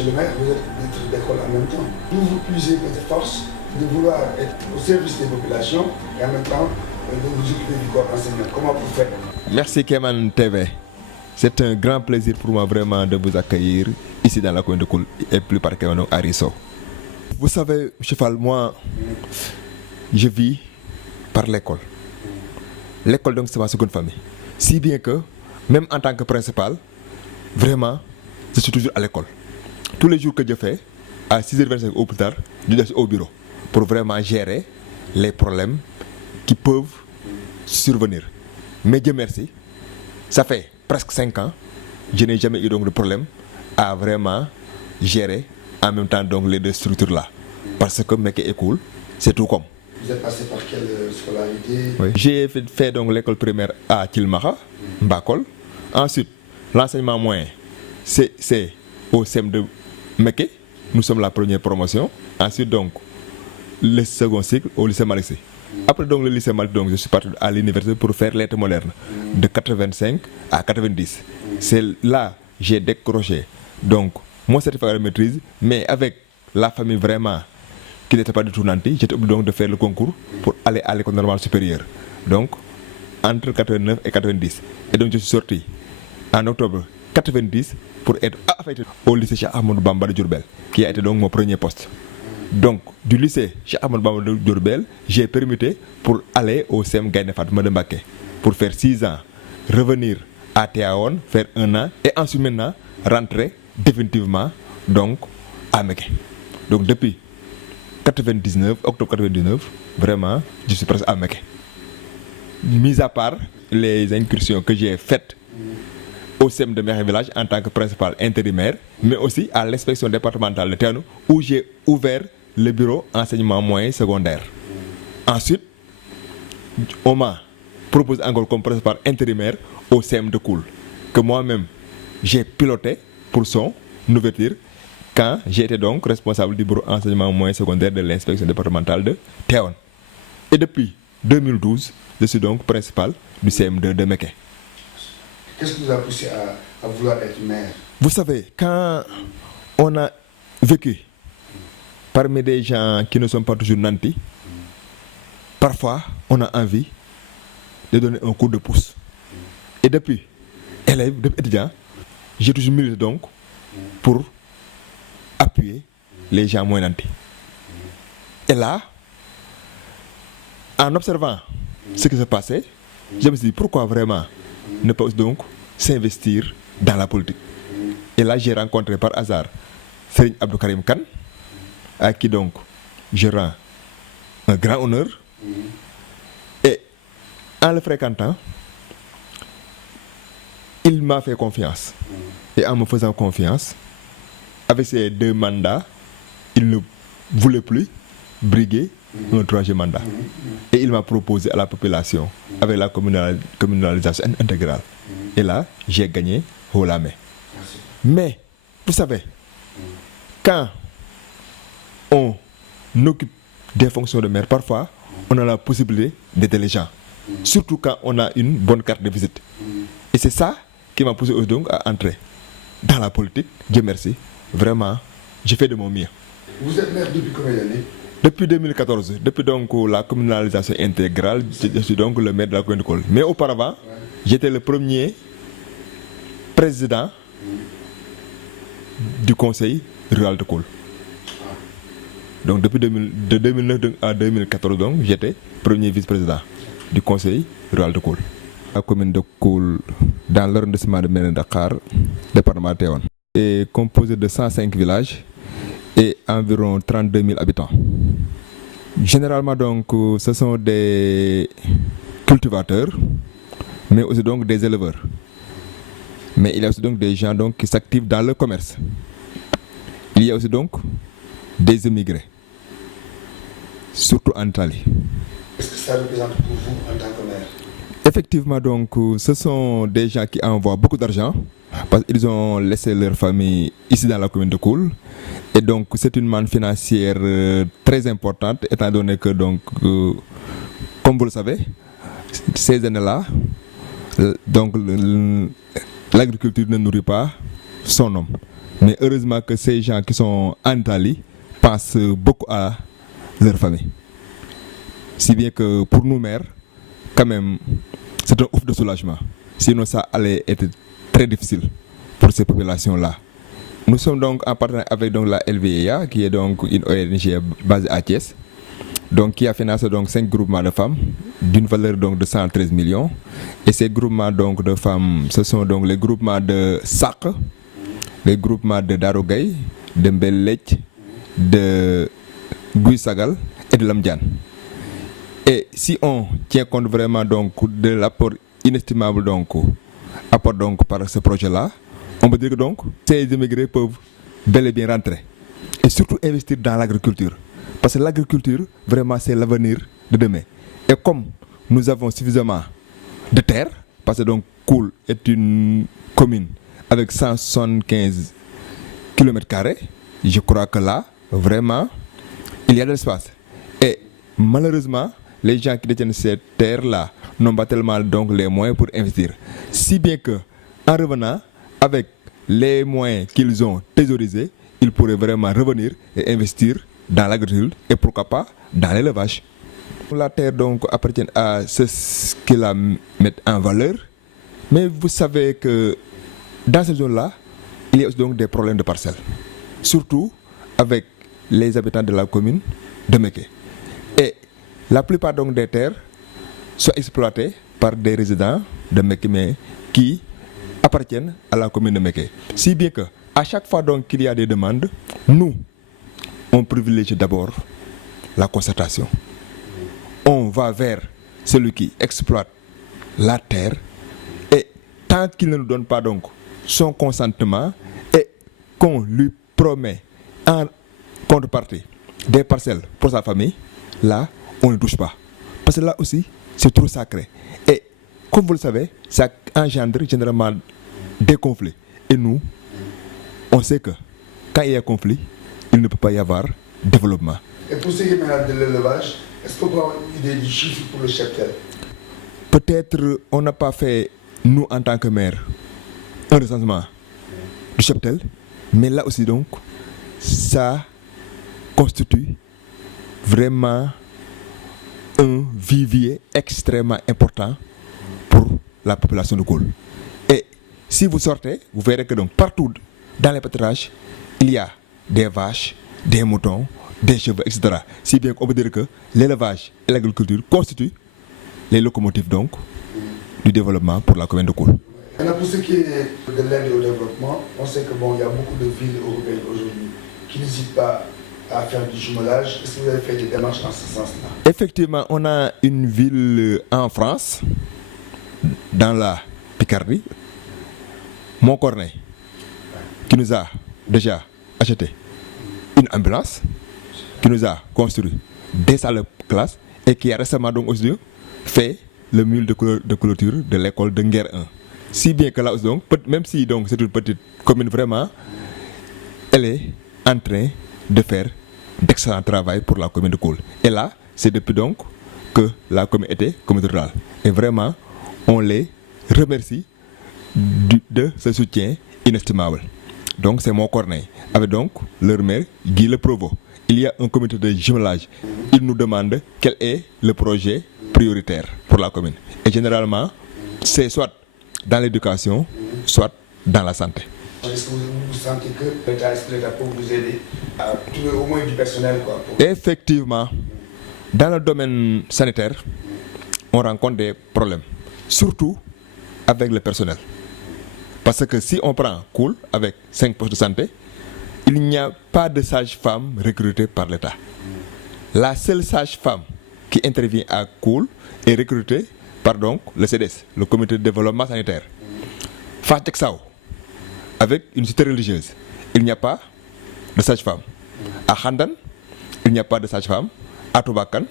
Monsieur le maire, vous êtes maître d'école en même temps. Vous vous puisez votre force de vouloir être au service des populations et en même temps de vous occuper du corps enseignant. Comment vous faites? Merci Kéman TV. C'est un grand plaisir pour moi vraiment de vous accueillir ici dans la commune de Koul et plus particulièrement à Risso. Vous savez, M. Fall, moi, je vis par l'école. L'école donc c'est ma seconde famille. Si bien que, même en tant que principal, vraiment, je suis toujours à l'école. Tous les jours que je fais, à 6h25 au plus tard, je suis au bureau pour vraiment gérer les problèmes qui peuvent survenir. Mais Dieu merci, ça fait presque 5 ans, je n'ai jamais eu donc de problème à vraiment gérer en même temps donc les deux structures là. Parce que Méké est cool, c'est tout comme. Vous êtes passé par quelle scolarité? Oui. J'ai fait donc l'école primaire à Kilmaha, Mbakol. Ensuite, l'enseignement moyen, c'est au CEM de Méké. Nous sommes la première promotion. Ensuite, donc, le second cycle au lycée Malick Sy. Après donc le lycée Malick, donc, je suis parti à l'université pour faire lettres modernes de 85 à 90. C'est là que j'ai décroché donc, mon certificat de maîtrise, mais avec la famille vraiment qui n'était pas du tout nanti, j'étais obligé donc de faire le concours pour aller à l'école normale supérieure. Donc, entre 89 et 90. Et donc, je suis sorti en octobre 90 pour être affecté au lycée Cheikh Ahmadou Bamba de Diourbel, qui a été donc mon premier poste. Donc, du lycée Cheikh Ahmadou Bamba de Diourbel, j'ai permuté pour aller au CEM Gaïndé Fatma de Mbacké, pour faire 6 ans, revenir à Tivaouane, faire 1 an, et ensuite maintenant rentrer définitivement donc à Méké. Donc, depuis 99, octobre 99, vraiment, je suis presque à Méké. Mis à part les incursions que j'ai faites au CEM de Mékhé Village en tant que principal intérimaire, mais aussi à l'inspection départementale de Tivaouane où j'ai ouvert le bureau enseignement moyen secondaire. Ensuite, on m'a proposé encore comme principal intérimaire au CEM de Koul, que moi-même j'ai piloté pour son ouverture quand j'étais donc responsable du bureau enseignement moyen secondaire de l'inspection départementale de Tivaouane. Et depuis 2012, je suis donc principal du CM2 de Mékhé. Qu'est-ce qui vous a poussé à vouloir être maire? Vous savez, quand on a vécu parmi des gens qui ne sont pas toujours nantis, parfois on a envie de donner un coup de pouce. Et depuis élève, depuis étudiant, j'ai toujours milité donc pour appuyer les gens moins nantis. Et là, en observant ce qui se passait, je me suis dit pourquoi vraiment ne pas donc s'investir dans la politique. Et là, j'ai rencontré par hasard Serigne Abdou Karim Kane, à qui donc je rends un grand honneur. Et en le fréquentant, il m'a fait confiance. Et en me faisant confiance, avec ces 2 mandats, il ne voulait plus briguer un 3e mandat. Et il m'a proposé à la population, avec la communalisation intégrale. Et là, j'ai gagné haut la main. Mais, vous savez, quand on occupe des fonctions de maire, parfois, on a la possibilité d'aider les gens. Surtout quand on a une bonne carte de visite. Et c'est ça qui m'a poussé donc à entrer dans la politique. Dieu merci. Vraiment, j'ai fait de mon mieux. Vous êtes maire depuis combien d'années? Depuis 2014, depuis donc la communalisation intégrale, je suis donc le maire de la commune de Koul. Mais auparavant, j'étais le premier président du conseil rural de Koul. Donc depuis de 2009 à 2014, donc, j'étais premier vice-président du conseil rural de Koul. La commune de Koul, dans l'arrondissement de Mérina Dakhar, département de Tivaouane, est composée de 105 villages et environ 32 000 habitants. Généralement, donc, ce sont des cultivateurs, mais aussi donc des éleveurs. Mais il y a aussi donc des gens donc, qui s'activent dans le commerce. Il y a aussi donc des immigrés, surtout en Italie. Qu'est-ce que ça représente pour vous en tant que maire? Effectivement, donc, ce sont des gens qui envoient beaucoup d'argent parce qu'ils ont laissé leur famille ici dans la commune de Koul. Et donc, c'est une manne financière très importante, étant donné que, donc, comme vous le savez, ces années-là, donc, l'agriculture ne nourrit pas son homme. Mais heureusement que ces gens qui sont en Italie pensent beaucoup à leur famille. Si bien que pour nous mères, quand même, c'est un ouf de soulagement. Sinon, ça allait être très difficile pour ces populations-là. Nous sommes donc en partenariat avec donc, la LVIA, qui est donc une ONG basée à Thiès, donc, qui a financé donc 5 groupements de femmes d'une valeur donc, de 113 millions. Et ces groupements donc, de femmes, ce sont donc les groupements de SAC, les groupements de Darogay, de Mbellech, de Guy Sagal et de Lamdian. Et si on tient compte vraiment donc, de l'apport inestimable donc, apport donc, par ce projet-là, on peut dire que donc, ces immigrés peuvent bel et bien rentrer. Et surtout investir dans l'agriculture. Parce que l'agriculture, vraiment, c'est l'avenir de demain. Et comme nous avons suffisamment de terre, parce que donc Koul est une commune avec 175 km², je crois que là, vraiment, il y a de l'espace. Et malheureusement, les gens qui détiennent cette terre-là n'ont pas tellement donc les moyens pour investir. Si bien que, en revenant, avec les moyens qu'ils ont thésaurisés, ils pourraient vraiment revenir et investir dans l'agriculture et pourquoi pas dans l'élevage. La terre donc appartient à ceux qui la mettent en valeur, mais vous savez que dans cette zone-là, il y a aussi donc des problèmes de parcelles, surtout avec les habitants de la commune de Méké. Et la plupart donc des terres sont exploitées par des résidents de Méké, mais qui appartiennent à la commune de Méké. Si bien que à chaque fois donc qu'il y a des demandes, nous, on privilégie d'abord la concertation. On va vers celui qui exploite la terre et tant qu'il ne nous donne pas donc son consentement et qu'on lui promet en contrepartie des parcelles pour sa famille, là, on ne touche pas. Parce que là aussi, c'est trop sacré. Et comme vous le savez, ça engendre généralement des conflits. Et nous, on sait que quand il y a conflit, il ne peut pas y avoir développement. Et pour ce qui est maintenant de l'élevage, est-ce qu'on peut avoir une idée du chiffre pour le cheptel? Peut-être on n'a pas fait, nous en tant que maire, un recensement du cheptel, mais là aussi donc, ça constitue vraiment un vivier extrêmement important pour la population de Koul. Et si vous sortez, vous verrez que donc partout dans les pâturages, il y a des vaches, des moutons, des chevaux, etc. Si bien qu'on peut dire que l'élevage et l'agriculture constituent les locomotives donc du développement pour la commune de Koul. Maintenant, pour ce qui est de l'aide au développement, on sait que bon, il y a beaucoup de villes européennes aujourd'hui qui n'hésitent pas à faire du jumelage. Est-ce que vous avez fait des démarches en ce sens-là? Effectivement, on a une ville en France, dans la Picardie, Montcornet, qui nous a déjà acheté une ambulance, qui nous a construit des salles de classe et qui a récemment donc aussi fait le mur de clôture de l'école de Nguer 1. Si bien que là aussi donc, même si donc c'est une petite commune vraiment, elle est en train de faire d'excellent travail pour la commune de Koul. Et là, c'est depuis donc que la commune était commune rurale. Et vraiment, on les remercie de ce soutien inestimable. Donc c'est Montcornet, avec donc leur maire Guy Le Provost. Il y a un comité de jumelage. Il nous demande quel est le projet prioritaire pour la commune. Et généralement, c'est soit dans l'éducation, soit dans la santé. Est-ce que vous sentez que l'État peut vous aider à trouver au moins du personnel quoi, pour... Effectivement, dans le domaine sanitaire, on rencontre des problèmes, surtout avec le personnel. Parce que si on prend Koul avec 5 postes de santé, il n'y a pas de sage-femme recrutée par l'État. La seule sage-femme qui intervient à Koul est recrutée par donc le CDS, le comité de développement sanitaire. Fatek-Sao, avec une cité religieuse, il n'y a pas de sage-femme. À Khandan, il n'y a pas de sage-femme. À Toubakan,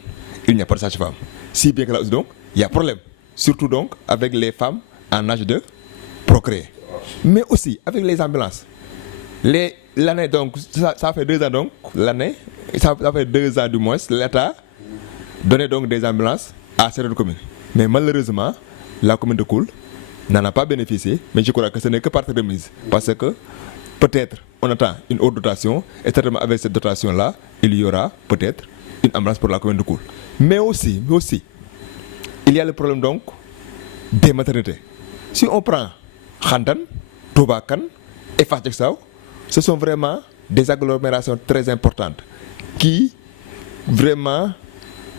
il n'y a pas de sage-femme. Si bien que là aussi donc, il y a problème. Surtout donc avec les femmes en âge de procréer. Mais aussi avec les ambulances. L'année donc, ça fait 2 ans donc, l'année, ça fait 2 ans du moins, l'État donnait donc des ambulances à certaines communes. Mais malheureusement, la commune de Koul n'en a pas bénéficié, mais je crois que ce n'est que partie remise. Parce que peut-être on attend une haute dotation, et certainement avec cette dotation-là, il y aura peut-être une ambulance pour la commune de Koul. Mais aussi, il y a le problème donc des maternités. Si on prend Khandan, Toubakan et Fatick-Sao, ce sont vraiment des agglomérations très importantes qui vraiment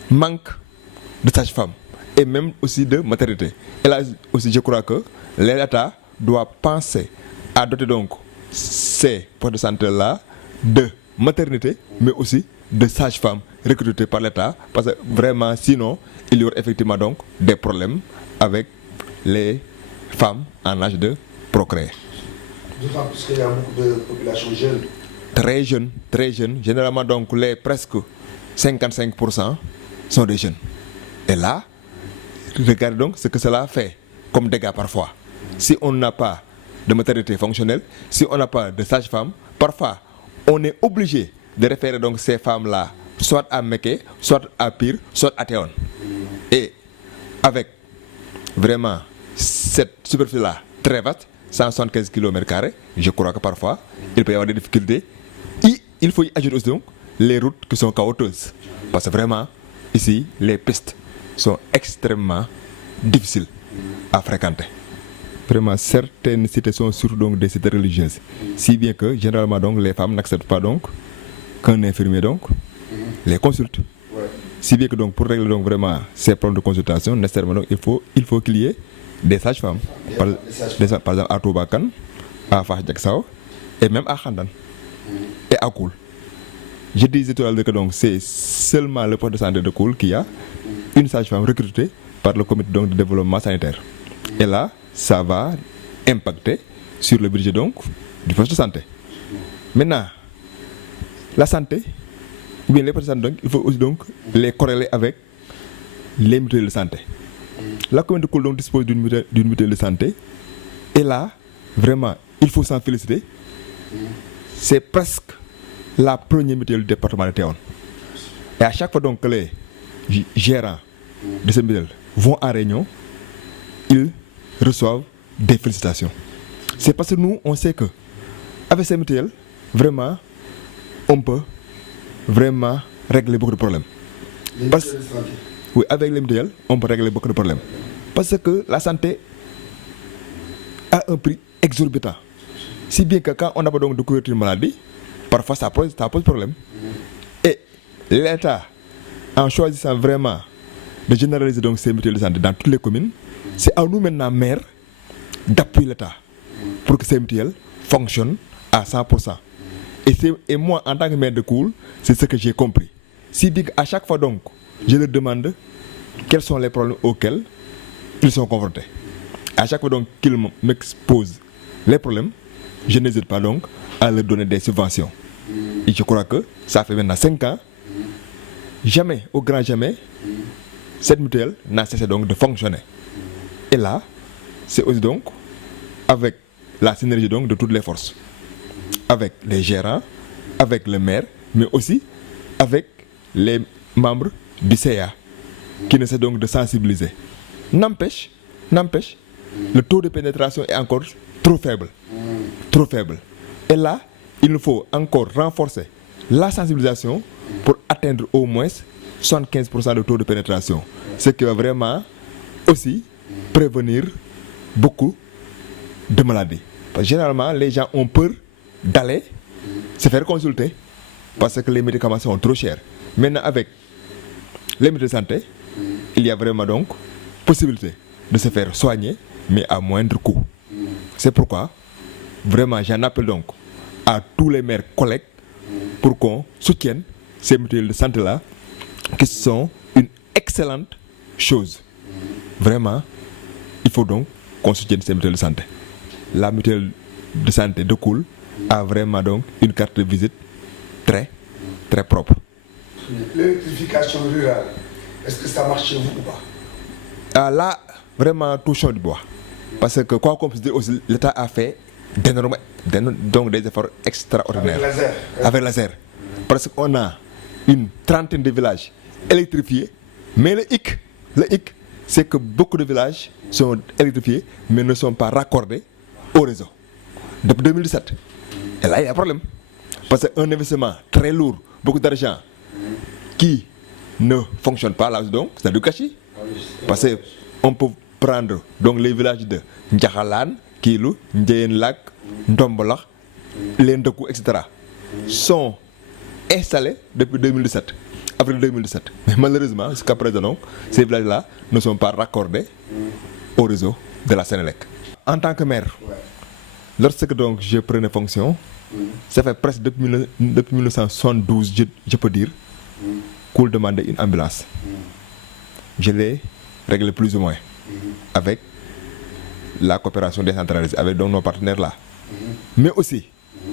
manquent de sages-femmes et même aussi de maternité. Et là aussi, je crois que l'État doit penser à doter donc ces postes de santé-là de maternité, mais aussi de sages-femmes recrutées par l'État, parce que vraiment, sinon, il y aura effectivement donc des problèmes avec les femmes en âge de procréer. D'autant plus qu'il y a beaucoup de populations jeunes. Très jeunes. Généralement, donc, les presque 55% sont des jeunes. Et là, regardez donc ce que cela fait comme dégâts parfois. Si on n'a pas de maternité fonctionnelle, si on n'a pas de sage-femme, parfois, on est obligé de référer donc ces femmes-là soit à Méké, soit à Pire, soit à Théon. Et avec vraiment cette superficie-là très vaste, 175 km², je crois que parfois, il peut y avoir des difficultés. Et il faut y ajouter aussi donc les routes qui sont chaotiques. Parce que vraiment, ici, les pistes sont extrêmement difficiles à fréquenter. Vraiment, certaines cités sont surtout donc des cités religieuses. Si bien que, généralement, donc, les femmes n'acceptent pas donc qu'un infirmier donc les consulte. Ouais. Si bien que donc, pour régler donc vraiment ces problèmes de consultation, nécessairement donc, il faut qu'il y ait des sages-femmes. Par exemple, à Toubakan, à Fatick-Sao et même à Khandan et à Koul. Je disais tout à l'heure que donc c'est seulement le poste de santé de Koul qui a une sage-femme recrutée par le comité donc, de développement sanitaire. Et là, ça va impacter sur le budget donc du poste de santé. Maintenant, la santé, ou bien les postes de santé, donc, il faut aussi donc les corréler avec les mutuelles de santé. La commune de Koul donc dispose d'une mutuelle de santé. Et là, vraiment, il faut s'en féliciter. C'est presque la première mutuelle du département de Théon. Et à chaque fois donc que les gérants de cette mutuelle vont en réunion, ils reçoivent des félicitations. C'est parce que nous, on sait que avec ces mutuelles, vraiment, on peut vraiment régler beaucoup de problèmes. Oui, avec les mutuelles, on peut régler beaucoup de problèmes. Parce que la santé a un prix exorbitant. Si bien que quand on n'a pas donc de couverture maladie, parfois ça pose problème. Et l'État, en choisissant vraiment de généraliser donc ces mutuelles de santé dans toutes les communes, c'est à nous maintenant, maires, d'appuyer l'État pour que ces mutuelles fonctionnent à 100%. Et moi, en tant que maire de Koul, c'est ce que j'ai compris. Si bien qu'à chaque fois donc, je leur demande quels sont les problèmes auxquels ils sont confrontés. À chaque fois donc qu'ils m'exposent les problèmes, je n'hésite pas donc à leur donner des subventions. Et je crois que ça fait maintenant 5 ans, jamais, au grand jamais, cette mutuelle n'a cessé donc de fonctionner. Et là, c'est aussi donc avec la synergie donc de toutes les forces. Avec les gérants, avec le maire, mais aussi avec les membres du CA qui ne cessent donc de sensibiliser. N'empêche, le taux de pénétration est encore trop faible. Trop faible. Et là, il nous faut encore renforcer la sensibilisation pour atteindre au moins 75% de taux de pénétration. Ce qui va vraiment aussi prévenir beaucoup de maladies. Parce que généralement, les gens ont peur d'aller se faire consulter parce que les médicaments sont trop chers. Maintenant, avec les mutuelles de santé, il y a vraiment donc possibilité de se faire soigner, mais à moindre coût. C'est pourquoi, vraiment, j'en appelle donc à tous les maires collègues pour qu'on soutienne ces mutuelles de santé-là, qui sont une excellente chose. Vraiment, il faut donc qu'on soutienne ces mutuelles de santé. La mutuelle de santé de Koul a vraiment donc une carte de visite très, très propre. L'électrification rurale, est-ce que ça marche chez vous ou pas? Là, vraiment, touchons du bois. Parce que, quoi qu'on puisse dire aussi, l'État a fait donc des efforts extraordinaires. Avec laser. Parce qu'on a une trentaine de villages électrifiés. Mais le hic, c'est que beaucoup de villages sont électrifiés, mais ne sont pas raccordés au réseau. Depuis 2017, Et là, il y a un problème. Parce qu'un investissement très lourd, beaucoup d'argent, qui ne fonctionne pas là, donc, c'est du gâchis. Parce qu'on peut prendre donc, les villages de Ndjakhalan, Kilou, Ndjenlak, Ndombolak, Lendokou, etc. sont installés depuis 2017, avril 2017. Mais malheureusement, jusqu'à présent, donc, ces villages-là ne sont pas raccordés au réseau de la Sénélec. En tant que maire, lorsque donc, je prenais fonction, ça fait presque depuis 1972, je peux dire, qu'on demandait une ambulance. Je l'ai réglé plus ou moins avec la coopération décentralisée, avec donc, nos partenaires là. Mais aussi,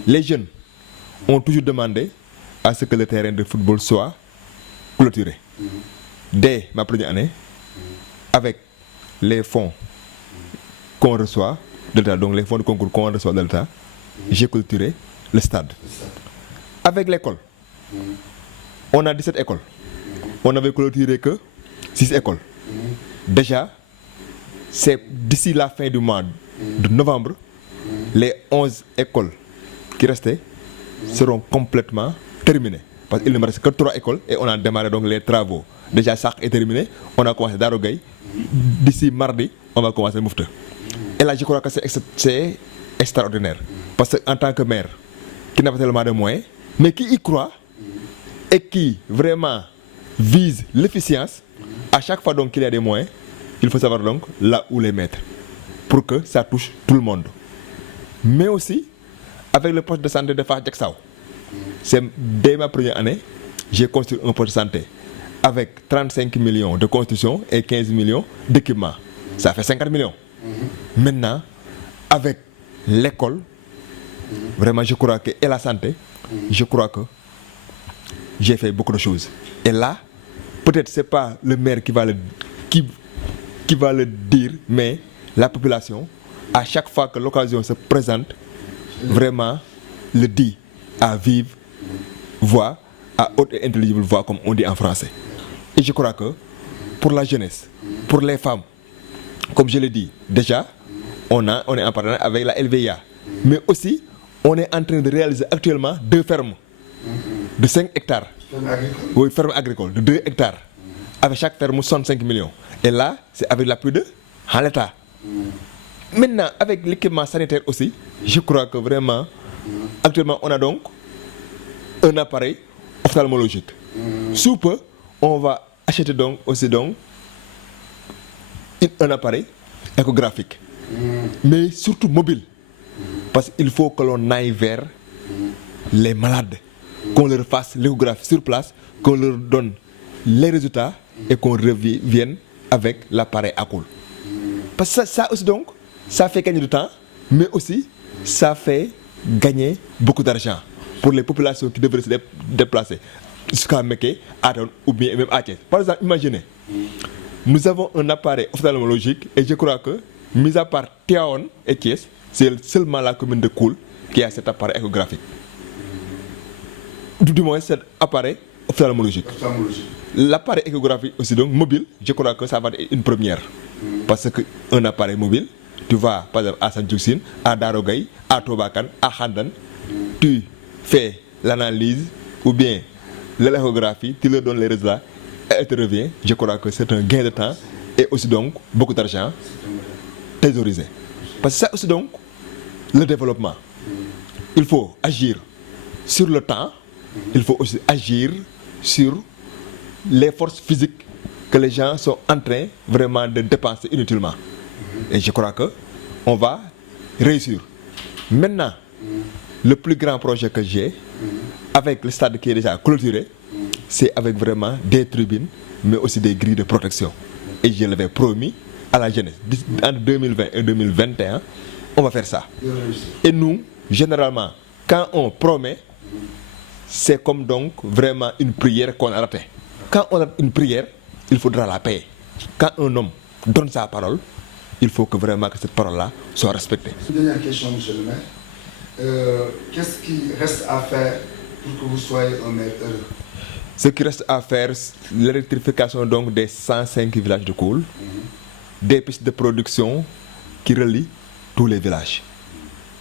les jeunes ont toujours demandé à ce que le terrain de football soit clôturé. Dès ma première année, avec les fonds qu'on reçoit de l'État, donc les fonds de concours qu'on reçoit de l'État, j'ai clôturé le stade. Avec l'école, on a 17 écoles. On n'avait clôturé que 6 écoles. Déjà, c'est d'ici la fin du mois de novembre, les 11 écoles qui restaient seront complètement terminées. Parce qu'il ne me reste que 3 écoles et on a démarré donc les travaux. Déjà, ça est terminé. On a commencé Darogay. D'ici mardi, on va commencer Moufte. Et là, je crois que c'est extraordinaire. Parce qu'en tant que maire, qui n'a pas tellement de moyens, mais qui y croit et qui vraiment vise l'efficience, à chaque fois donc qu'il y a des moyens, il faut savoir donc là où les mettre pour que ça touche tout le monde. Mais aussi, avec le poste de santé de Fadjaksao, c'est dès ma première année, j'ai construit un poste de santé avec 35 millions de construction et 15 millions d'équipements. Ça fait 50 millions. Maintenant, avec l'école, vraiment je crois que, et la santé, je crois que j'ai fait beaucoup de choses. Et là, peut-être ce n'est pas le maire qui va le dire, mais la population, à chaque fois que l'occasion se présente, vraiment le dit à vive voix, à haute et intelligible voix, comme on dit en français. Et je crois que pour la jeunesse, pour les femmes, comme je l'ai dit, déjà, on est en partenariat avec la LVIA. Mais aussi, on est en train de réaliser actuellement 2 fermes de 5 hectares. Oui, fermes agricoles de 2 hectares. Avec chaque ferme, 65 millions. Et là, c'est avec l'appui de l'État. Maintenant, avec l'équipement sanitaire aussi, je crois que vraiment, actuellement, on a donc un appareil ophtalmologique. Sous peu, on va acheter donc aussi donc un appareil échographique. Mais surtout mobile. Parce qu'il faut que l'on aille vers les malades, qu'on leur fasse l'échographie sur place, qu'on leur donne les résultats et qu'on revienne avec l'appareil à coule. Parce que ça aussi donc, ça fait gagner du temps, mais aussi ça fait gagner beaucoup d'argent pour les populations qui devraient se déplacer jusqu'à Meké, Adon ou bien même à Thiès. Par exemple, imaginez, nous avons un appareil ophtalmologique et je crois que, mis à part Tiaon et Thiès, c'est seulement la commune de Koul qui a cet appareil échographique. Du moins, cet appareil ophtalmologique. L'appareil échographique aussi, donc mobile, je crois que ça va être une première. Parce qu'un appareil mobile, tu vas par exemple à Sanjouksine, à Darogay, à Tobakan, à Handan, tu fais l'analyse ou bien l'échographie, tu leur donnes les résultats et tu reviens. Je crois que c'est un gain de temps et aussi donc beaucoup d'argent thésaurisé. Parce que ça aussi donc, le développement, il faut agir sur le temps, il faut aussi agir sur les forces physiques que les gens sont en train vraiment de dépenser inutilement. Et je crois qu'on va réussir. Maintenant, le plus grand projet que j'ai, avec le stade qui est déjà clôturé, c'est avec vraiment des tribunes, mais aussi des grilles de protection. Et je l'avais promis à la jeunesse. Entre 2020 et 2021, on va faire ça. Et nous, généralement, quand on promet, c'est comme donc vraiment une prière qu'on a ratée. Quand on a une prière, il faudra la payer. Quand un homme donne sa parole, il faut que vraiment que cette parole-là soit respectée. Une dernière question, monsieur le maire. Qu'est-ce qui reste à faire pour que vous soyez un maire heureux? Ce qui reste à faire, l'électrification donc des 105 villages de Koul, des pistes de production qui relient tous les villages.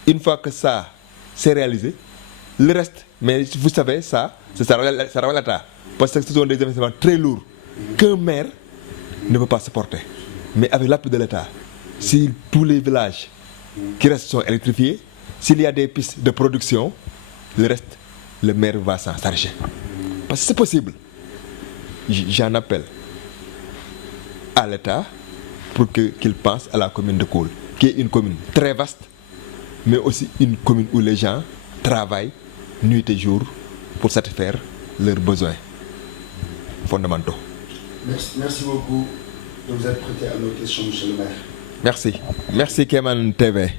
Une fois que ça c'est réalisé, Le reste, mais vous savez, ça relève l'État. Parce que ce sont des investissements très lourds qu'un maire ne peut pas supporter. Mais avec l'appui de l'État, si tous les villages qui restent sont électrifiés, s'il y a des pistes de production, le reste, le maire va s'en charger. Parce que c'est possible. J'en appelle à l'État pour qu'il pense à la commune de Koul, qui est une commune très vaste, mais aussi une commune où les gens travaillent nuit et jour pour satisfaire leurs besoins fondamentaux. Merci beaucoup de vous être prêté à nos questions, monsieur le maire. Merci. Merci Kéman TV.